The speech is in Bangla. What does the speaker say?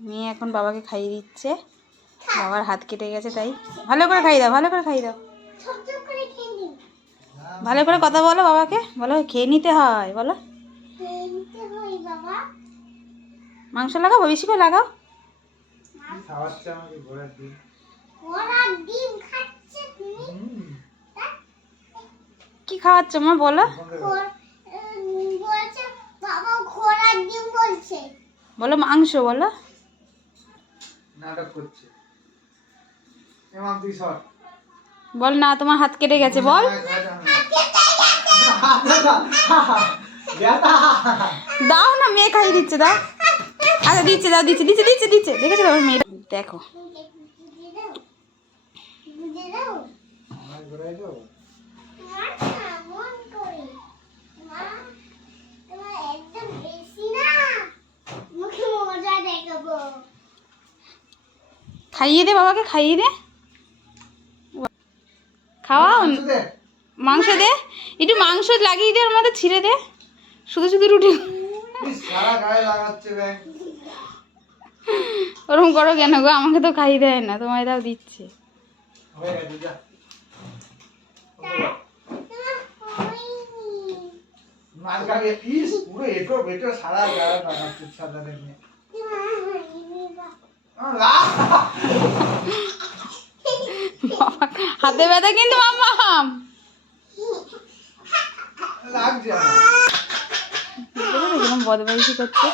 মেয়ে এখন বাবাকে খাইয়ে দিচ্ছে। বাবার হাত কেটে গেছে, তাই। ভালো করে খাইয়ে দাও, ভালো করে খাইয়ে দাও। ভালো করে কথা বলো বাবাকে, বলো খেয়ে নিতে হয়, বলো। মাংস লাগাও, বেশি করে লাগাও। কি খাওয়াচ্ছ মা, বলো। বলো মাংস, বলো। নাটক করছে। এমাম তুই সর। বল না তোমার হাত কেটে গেছে বল। দাও না মেয়ে খাইয়ে দিচ্ছে দাও। আচ্ছা দিচ্ছে দাও দিচ্ছে দিচ্ছে দিচ্ছে দিচ্ছে। দেখেছ তোমার মেয়ে দেখো। দাও বুঝে দাও আমার ঘোরাই যাব মা না মন করে মা তোমার একদম বেশি না মুখে মজা দেখাবো খাইয়ে দে বাবাকে খাইয়ে দে। খাওয়া মাংস দে। একটু মাংস লাগিয়ে দে ওর মধ্যে ছিঁড়ে দে। শুধু শুধু রুটি। ওরকম করো কেন গো? আমাকে তো খাইয়ে দেয় না তোমায় তাও দিচ্ছে। সারা হাতে ব্যথা কিন্তু মাম্মাম। বদমাইশি করছে।